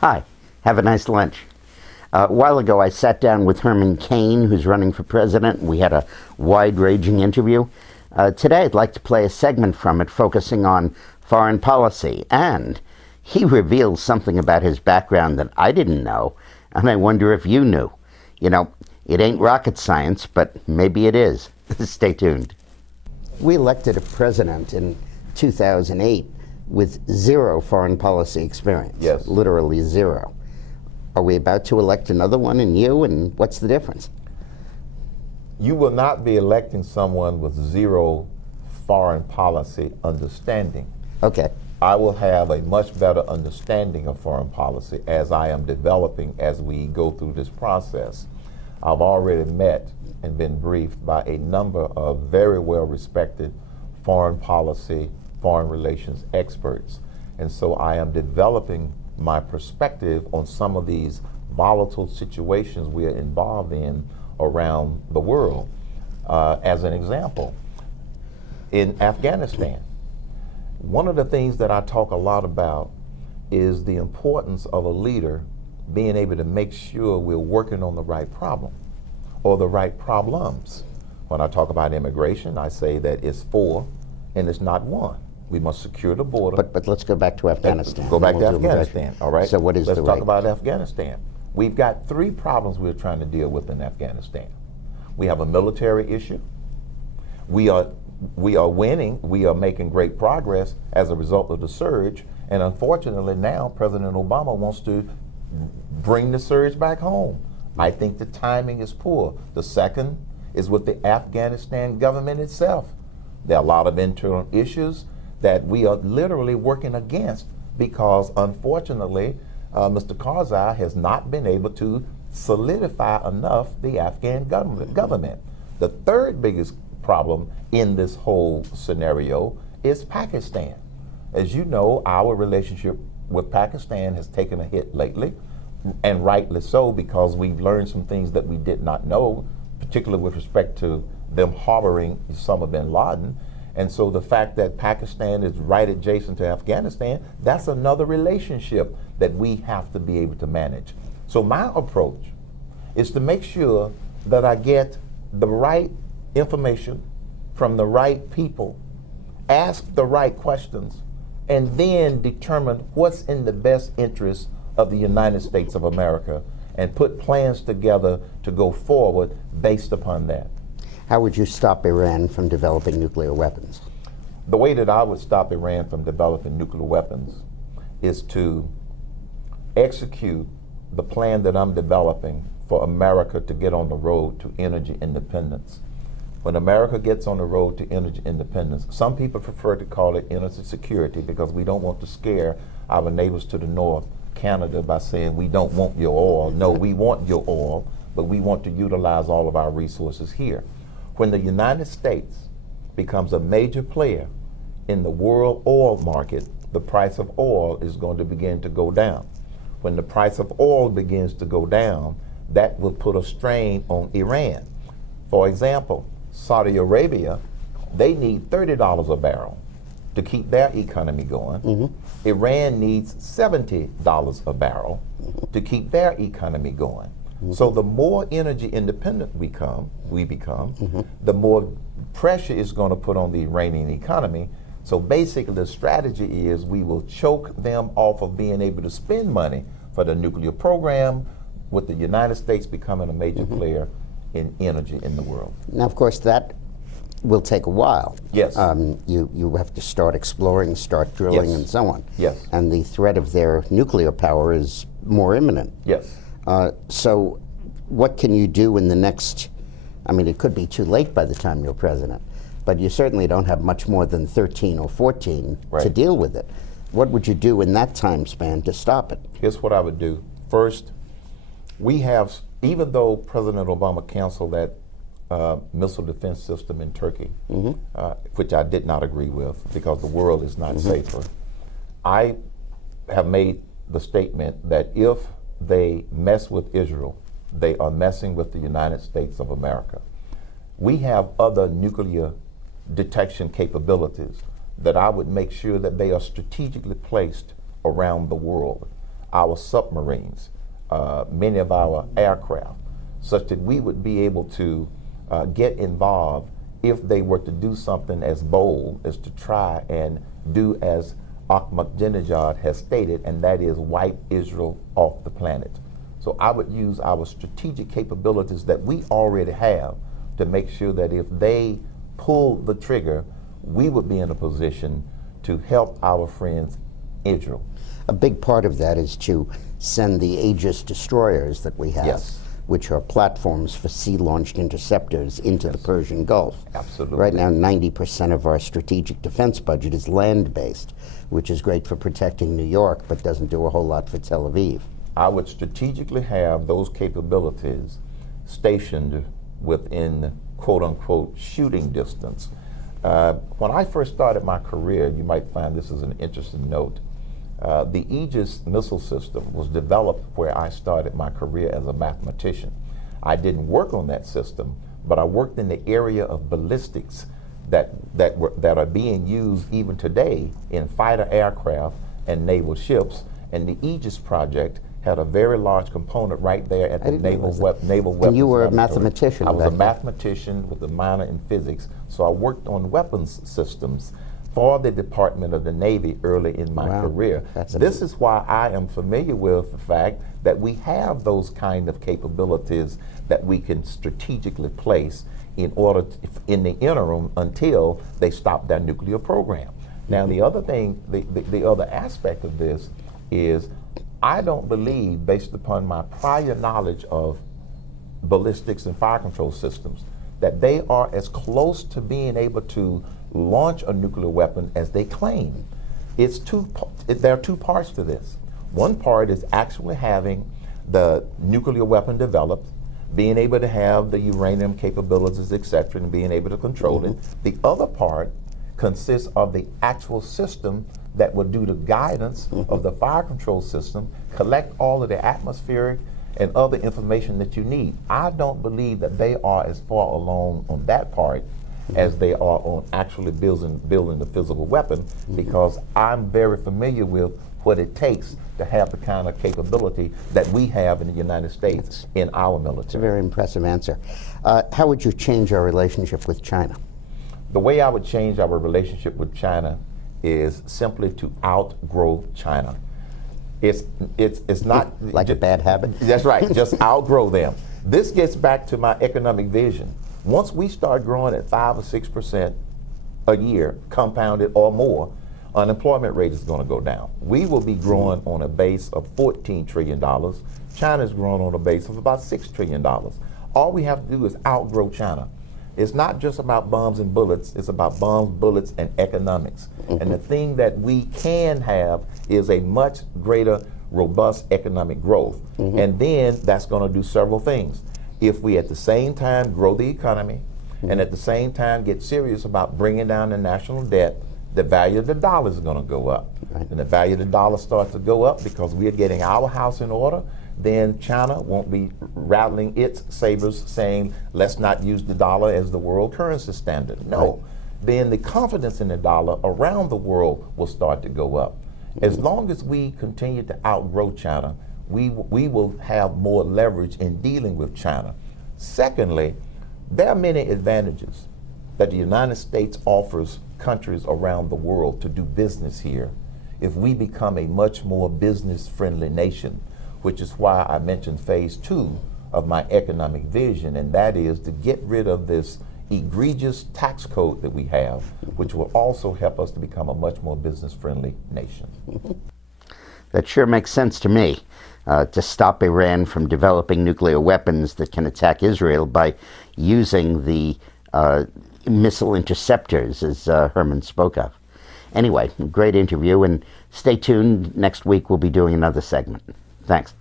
Hi, have a nice lunch. A while ago, I sat down with Herman Cain, who's running for president, and we had a wide-ranging interview. Today, I'd like to play a segment from it focusing on foreign policy, and he reveals something about his background that I didn't know, and I wonder if you knew. You know, it ain't rocket science, but maybe it is. Stay tuned. We elected a president in 2008 with zero foreign policy experience. Yes. Literally zero. Are we about to elect another one in you, and what's the difference? You will not be electing someone with zero foreign policy understanding. Okay. I will have a much better understanding of foreign policy as I am developing as we go through this process. I've already met and been briefed by a number of very well respected foreign policy, foreign relations experts. And so I am developing my perspective on some of these volatile situations we are involved in around the world. As an example, in Afghanistan, one of the things that I talk a lot about is the importance of a leader being able to make sure we're working on the right problem or the right problems. When I talk about immigration, I say that it's four and it's not one. We must secure the border. But let's go back to Afghanistan. Go back to Afghanistan, all right? So what is Let's the talk right? about Afghanistan. We've got three problems we're trying to deal with in Afghanistan. We have a military issue. We are winning. We are making great progress as a result of the surge. And unfortunately now President Obama wants to bring the surge back home. I think the timing is poor. The second is with the Afghanistan government itself. There are a lot of internal issues that we are literally working against because unfortunately Mr. Karzai has not been able to solidify enough the Afghan government. The third biggest problem in this whole scenario is Pakistan. As you know, our relationship with Pakistan has taken a hit lately, and rightly so, because we've learned some things that we did not know, particularly with respect to them harboring Osama bin Laden. And so the fact that Pakistan is right adjacent to Afghanistan, that's another relationship that we have to be able to manage. So my approach is to make sure that I get the right information from the right people, ask the right questions, and then determine what's in the best interest of the United States of America and put plans together to go forward based upon that. How would you stop Iran from developing nuclear weapons? The way that I would stop Iran from developing nuclear weapons is to execute the plan that I'm developing for America to get on the road to energy independence. When America gets on the road to energy independence, some people prefer to call it energy security because we don't want to scare our neighbors to the north, Canada, by saying we don't want your oil. No, we want your oil, but we want to utilize all of our resources here. When the United States becomes a major player in the world oil market, the price of oil is going to begin to go down. When the price of oil begins to go down, that will put a strain on Iran. For example, Saudi Arabia, they need $30 a barrel to keep their economy going. Mm-hmm. Iran needs $70 a barrel to keep their economy going. Mm-hmm. So the more energy independent we become, mm-hmm. the more pressure is going to put on the Iranian economy. So basically the strategy is we will choke them off of being able to spend money for the nuclear program, with the United States becoming a major mm-hmm. player in energy in the world. Now, of course, that will take a while. Yes. You have to start exploring, start drilling, yes. and so on. Yes. And the threat of their nuclear power is more imminent. Yes. So what can you do in the next, I mean, it could be too late by the time you're president, but you certainly don't have much more than 13 or 14 right. to deal with it. What would you do in that time span to stop it? Here's what I would do. First, we have, even though President Obama canceled that missile defense system in Turkey, mm-hmm. Which I did not agree with because the world is not mm-hmm. safer, I have made the statement that if they mess with Israel, they are messing with the United States of America. We have other nuclear detection capabilities that I would make sure that they are strategically placed around the world. our submarines, many of our aircraft, such that we would be able to get involved if they were to do something as bold as to try and do as Ahmadinejad has stated, and that is wipe Israel off the planet. So I would use our strategic capabilities that we already have to make sure that if they pull the trigger, we would be in a position to help our friends Israel. A big part of that is to send the Aegis destroyers that we have, Yes. which are platforms for sea-launched interceptors into the Persian Gulf. Absolutely. Right now, 90% of our strategic defense budget is land-based, which is great for protecting New York, but doesn't do a whole lot for Tel Aviv. I would strategically have those capabilities stationed within quote-unquote shooting distance. When I first started my career, you might find this is an interesting note, the Aegis missile system was developed where I started my career as a mathematician. I didn't work on that system, but I worked in the area of ballistics that are being used even today in fighter aircraft and naval ships, and the Aegis project had a very large component right there at the naval weapons. And you were a laboratory. mathematician. I was a mathematician with a minor in physics, so I worked on weapons systems for the Department of the Navy early in my career. This is why I am familiar with the fact that we have those kind of capabilities that we can strategically place in order to, in the interim until they stop their nuclear program. Now the other thing, the other aspect of this is I don't believe, based upon my prior knowledge of ballistics and fire control systems, that they are as close to being able to launch a nuclear weapon as they claim. There are two parts to this. One part is actually having the nuclear weapon developed, being able to have the uranium capabilities, etc., and being able to control it. The other part consists of the actual system that would do the guidance of the fire control system, collect all of the atmospheric and other information that you need. I don't believe that they are as far along on that part as they are on actually building the physical weapon, because I'm very familiar with what it takes to have the kind of capability that we have in the United States in our military. It's a very impressive answer. How would you change our relationship with China? The way I would change our relationship with China is simply to outgrow China. It's not like a bad habit? That's right, just outgrow them. This gets back to my economic vision. Once we start growing at 5 or 6% a year, compounded or more, unemployment rate is going to go down. We will be growing on a base of $14 trillion. China's growing on a base of about $6 trillion. All we have to do is outgrow China. It's not just about bombs and bullets, it's about bombs, bullets, and economics. And the thing that we can have is a much greater, robust economic growth. And then that's going to do several things. If we at the same time grow the economy and at the same time get serious about bringing down the national debt, the value of the dollar is going to go up. And the value of the dollar starts to go up because we are getting our house in order, then China won't be rattling its sabers saying, let's not use the dollar as the world currency standard. No. Then the confidence in the dollar around the world will start to go up. As long as we continue to outgrow China, we will have more leverage in dealing with China. Secondly, there are many advantages that the United States offers countries around the world to do business here if we become a much more business-friendly nation, which is why I mentioned phase 2 of my economic vision, and that is to get rid of this egregious tax code that we have, which will also help us to become a much more business-friendly nation. That sure makes sense to me, to stop Iran from developing nuclear weapons that can attack Israel by using the missile interceptors, as Herman spoke of. Anyway, great interview, and stay tuned. Next week we'll be doing another segment. Thanks.